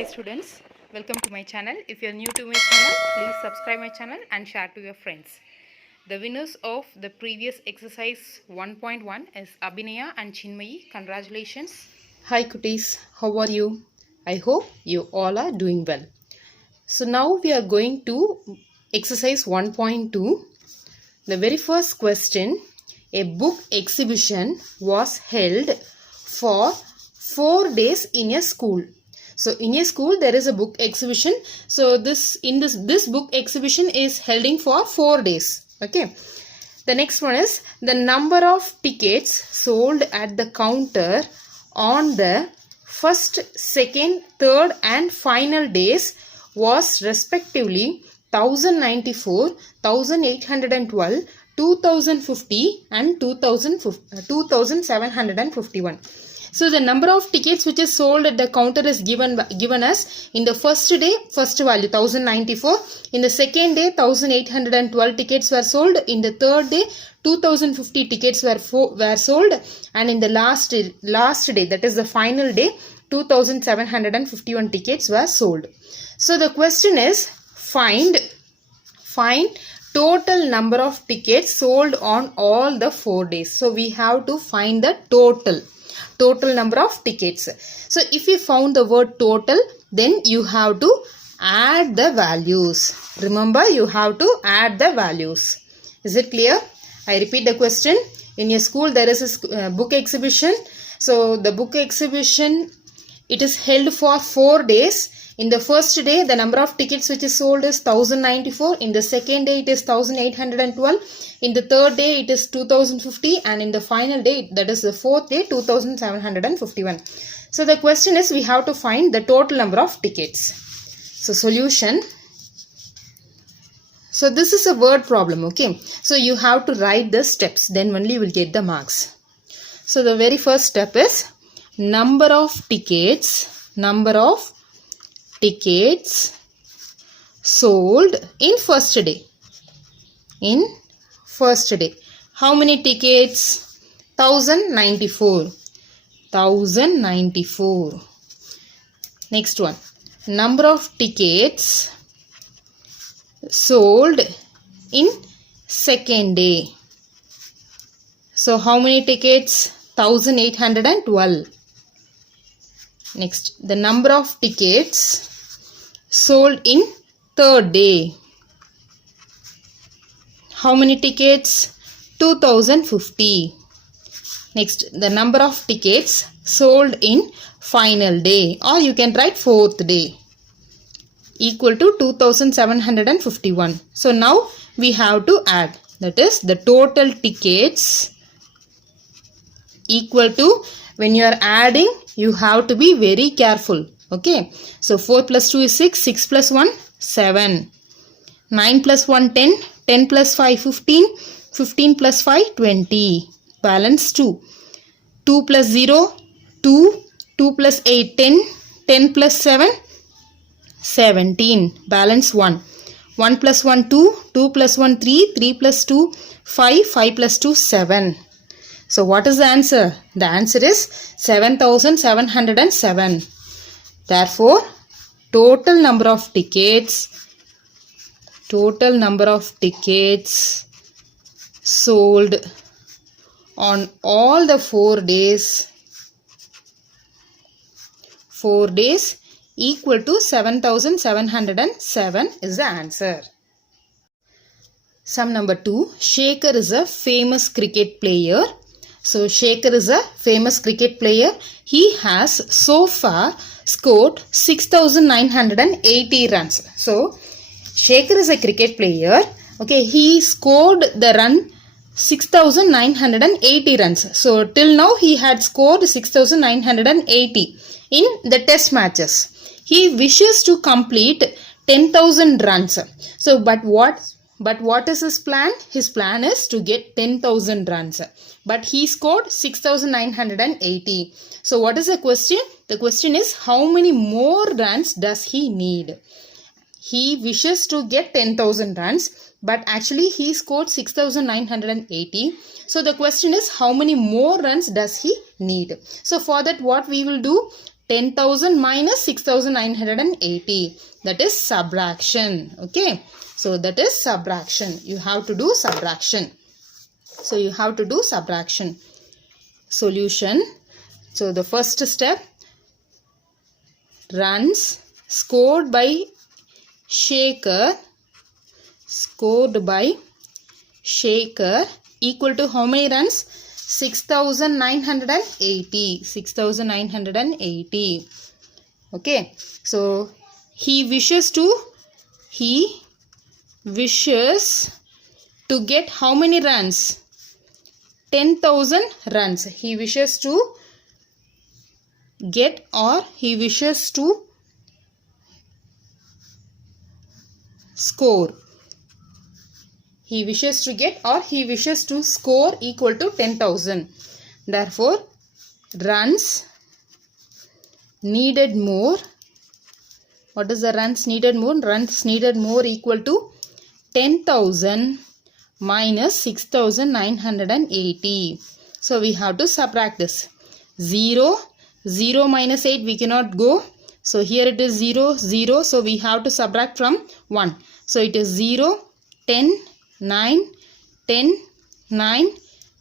Hi students, welcome to my channel. If you are new to my channel, please subscribe my channel and share to your friends. The winners of the previous exercise 1.1 is Abhinaya and Chinmayi. Congratulations. Hi cuties, how are you? I hope you all are doing well. So now we are going to exercise 1.2. The very first question, a book exhibition was held for 4 days in a school. So in a school there is a book exhibition. So this book exhibition is held for 4 days. Okay. The next one is the number of tickets sold at the counter on the first, second, third and final days was respectively 1094, 1812, 2050 and 2751. So the number of tickets which is sold at the counter is given us in the first day, first value 1094. In the second day 1812 tickets were sold. In the third day 2050 tickets were sold, and in the last day, that is the final day, 2751 tickets were sold. So the question is find total number of tickets sold on all the 4 days. So we have to find the total number of tickets. So if you found the word total, then you have to add the values. Remember, you have to add the values. Is it clear? I repeat the question. In your school there is a book exhibition. So the book exhibition, it is held for 4 days. In the first day, the number of tickets which is sold is 1094. In the second day, it is 1812. In the third day, it is 2050. And in the final day, that is the fourth day, 2751. So the question is, we have to find the total number of tickets. So solution. So this is a word problem, okay. So you have to write the steps. Then only you will get the marks. So the very first step is number of tickets sold in first day. How many tickets? 1094. Next one. Number of tickets sold in second day. So how many tickets? 1812. Next, the number of tickets sold in third day. How many tickets? 2050. Next, the number of tickets sold in final day, or you can write fourth day, equal to 2751. So now we have to add, that is the total tickets equal to, when you are adding, you have to be very careful. Okay. So 4 plus 2 is 6. 6 plus 1, 7. 9 plus 1, 10. 10 plus 5, 15. 15 plus 5, 20. Balance 2. 2 plus 0, 2. 2 plus 8, 10. 10 plus 7, 17. Balance 1. 1 plus 1, 2. 2 plus 1, 3. 3 plus 2, 5. 5 plus 2, 7. So what is the answer? The answer is 7707. Therefore, total number of tickets sold on all the 4 days equal to 7707 is the answer. Sum number 2. Shekhar is a famous cricket player. So Shekhar is a famous cricket player. He has so far scored 6,980 runs. So Shekhar is a cricket player. Okay, he scored the run 6,980 runs. So till now he had scored 6,980 in the test matches. He wishes to complete 10,000 runs. So but what is his plan? His plan is to get 10,000 runs. But he scored 6,980. So what is the question? The question is, how many more runs does he need? He wishes to get 10,000 runs, but actually he scored 6,980. So the question is, how many more runs does he need? So for that, what we will do? 10,000 minus 6,980. That is subtraction. Okay. So that is subtraction. You have to do subtraction. So you have to do subtraction. Solution. So the first step, runs scored by Shaker equal to how many runs? 6,980. 6,980. Okay. So he wishes to get how many runs? 10,000 runs. He wishes to get, or he wishes to score. He wishes to get, or he wishes to score equal to 10,000. Therefore, runs needed more. What is the runs needed more? Runs needed more equal to 10,000 minus 6,980. So we have to subtract this. 0 minus 8 we cannot go. So here it is 0, 0. So we have to subtract from 1. So it is 0, 10, 9, 10, 9,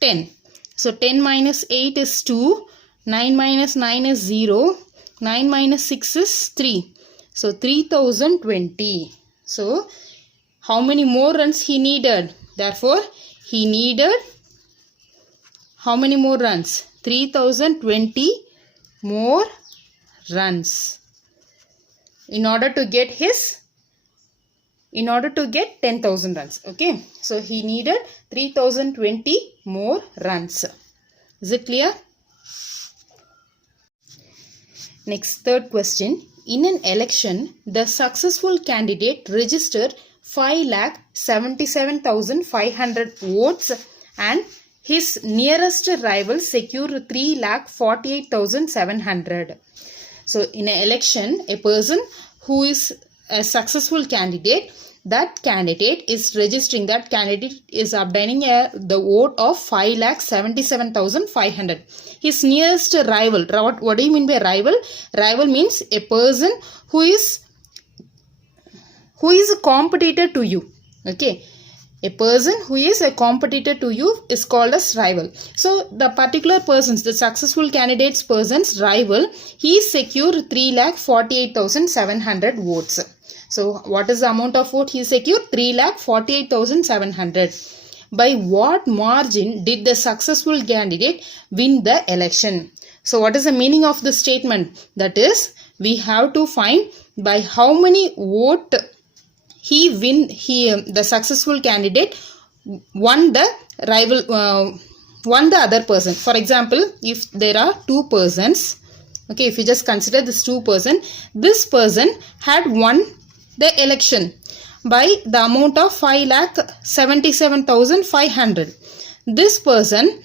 10. So 10 minus 8 is 2. 9 minus 9 is 0. 9 minus 6 is 3. So 3,020. So how many more runs he needed? Therefore, he needed how many more runs? 3,020 more runs in order to get 10,000 runs. Okay. So he needed 3,020 more runs. Is it clear? Next, third question. In an election, the successful candidate registered 5,77,500 votes and his nearest rival secured 3,48,700. So in an election, a person who is a successful candidate, that candidate is registering, that candidate is obtaining the vote of 5,77,500. His nearest rival, what do you mean by rival? Rival means a person who is a competitor to you. Okay. A person who is a competitor to you is called as rival. So the particular person's, the successful candidate's person's rival, he secured 3,48,700 votes. So what is the amount of vote he secured? 3,48,700. By what margin did the successful candidate win the election? So what is the meaning of the statement? That is, we have to find by how many vote the successful candidate won the rival, won the other person. For example, if there are two persons, okay, if you just consider this two person, this person had won the election by the amount of 5,77,500. This person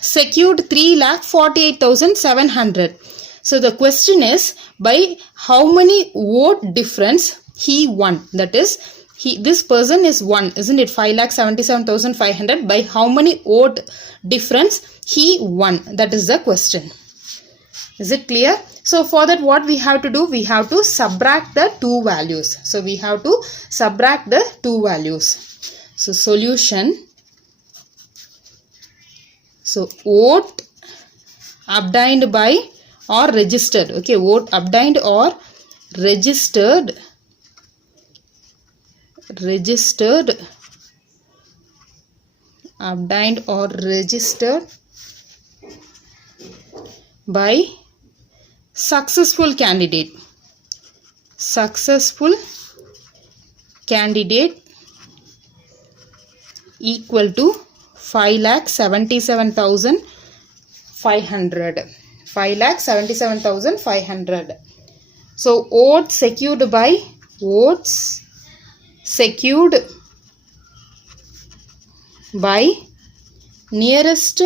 secured 3,48,700. So the question is, by how many vote difference he won? That is, this person is won, isn't it? 5,77,500. By how many vote difference he won? That is the question. Is it clear? So for that, what we have to do? We have to subtract the two values. So we have to subtract the two values. So solution. So vote obtained by or registered. Okay, vote obtained or registered obtained or registered by successful candidate equal to 5,77,500. 5,77,500. So votes secured by nearest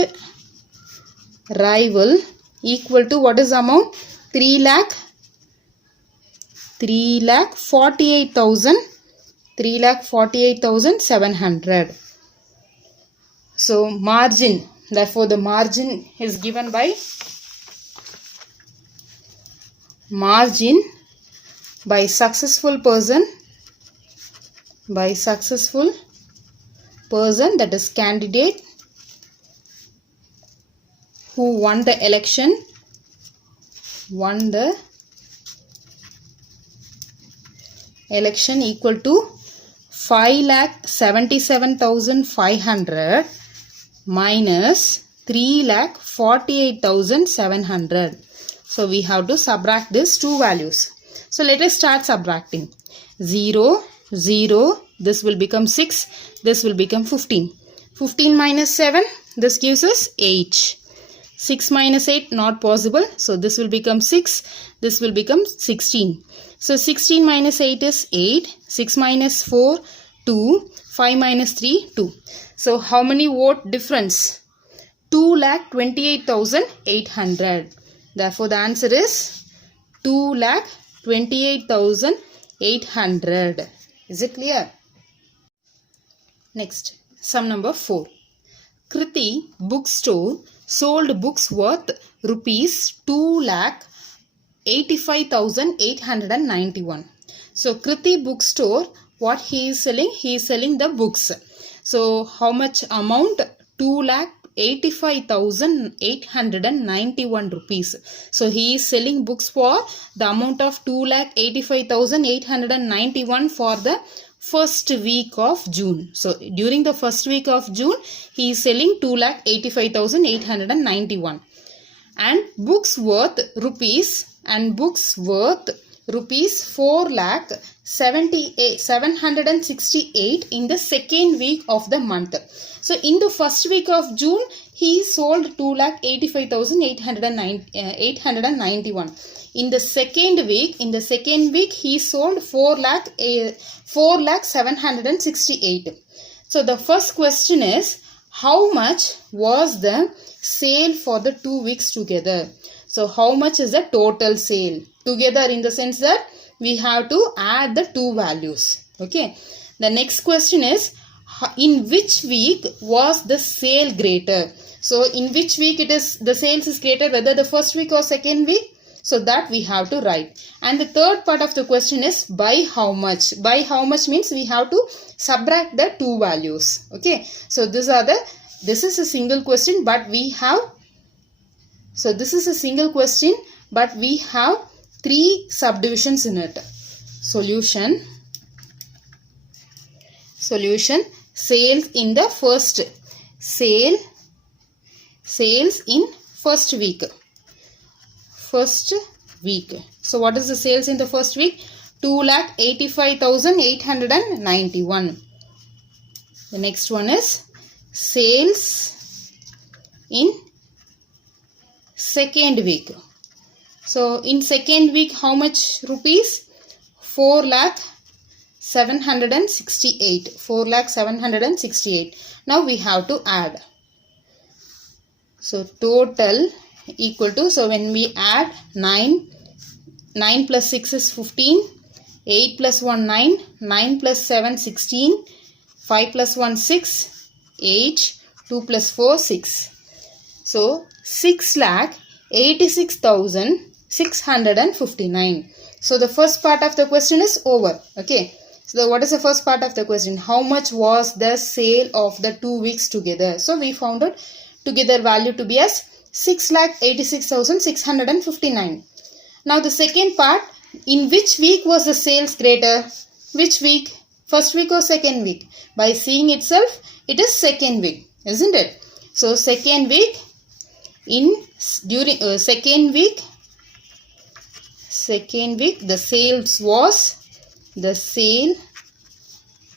rival equal to what is the amount? 3,48,700. So margin, therefore the margin is given by margin by successful person, that is candidate who won the election, equal to 5,77,500 minus 3,48,700. So we have to subtract these two values. So let us start subtracting. 0, 0, this will become 6, this will become 15. 15 minus 7, this gives us 8. 6 minus 8, not possible. So this will become 6, this will become 16. So 16 minus 8 is 8, 6 minus 4, 2, 5 minus 3, 2. So how many vote difference? 2,28,800. Therefore the answer is 2,28,800. Is it clear? Next, sum number 4. Kriti bookstore sold books worth rupees 2,85,891. So Kriti bookstore, what he is selling? He is selling the books. So how much amount? 2,85,891 rupees. So he is selling books for the amount of 2,85,891 for the first week of June. So during the first week of June, he is selling 2,85,891. And books worth rupees 4,768 in the second week of the month. So in the first week of June, he sold 2,85,891. In the second week, he sold 4,768. So the first question is, how much was the sale for the 2 weeks together? So how much is the total sale together, in the sense that we have to add the two values. Okay. The next question is, in which week was the sale greater? So in which week the sales is greater, whether the first week or second week? So that we have to write. And the third part of the question is, by how much? By how much means we have to subtract the two values. Okay. So this is a single question, but we have, three subdivisions in it. Solution, sales in the first, sales in first week. So what is the sales in the first week? 2,85,891. The next one is sales in second week. So in second week, how much rupees? 4,768. 4,768. Now we have to add. So total equal to, so when we add 9 plus 6 is 15, 8 plus 1 9, 9 plus 7 16, 5 plus 1 6, 8, 2 plus 4 6. So 6,86,659. So the first part of the question is over. Okay. So what is the first part of the question? How much was the sale of the 2 weeks together? So we found out together value to be as 6,86,659. Now the second part, in which week was the sales greater? Which week? First week or second week? By seeing itself, it is second week, isn't it? So second week, second week, the sale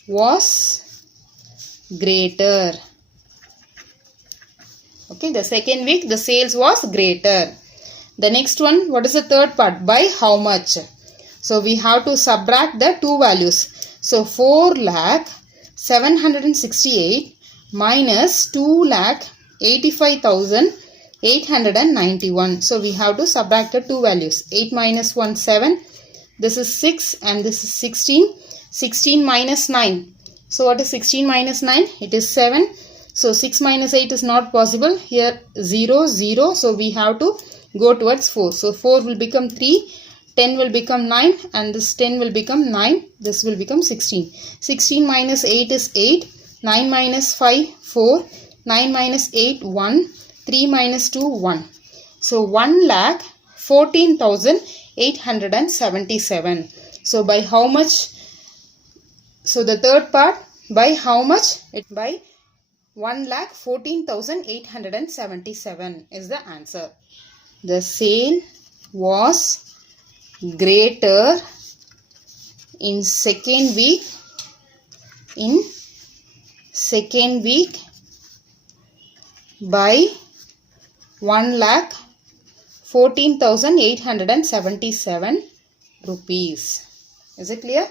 was greater. Okay, the second week the sales was greater. The next one, what is the third part? By how much? So we have to subtract the two values. So 4,768 minus 2,85,891. So we have to subtract the two values. 8 minus 1 7. This is 6 and this is 16. 16 minus 9. So what is 16 minus 9? It is 7. So 6 minus 8 is not possible. Here 0, 0. So we have to go towards 4. So 4 will become 3. 10 will become 9 and this 10 will become 9. This will become 16. 16 minus 8 is 8. 9 minus 5, 4. 9 minus 8, 1. 3 minus 2, 1. So 1,14,877. So by how much? So the third part, by how much? By 1,14,877 is the answer. The sale was greater in second week by 1,14,877 rupees. Is it clear?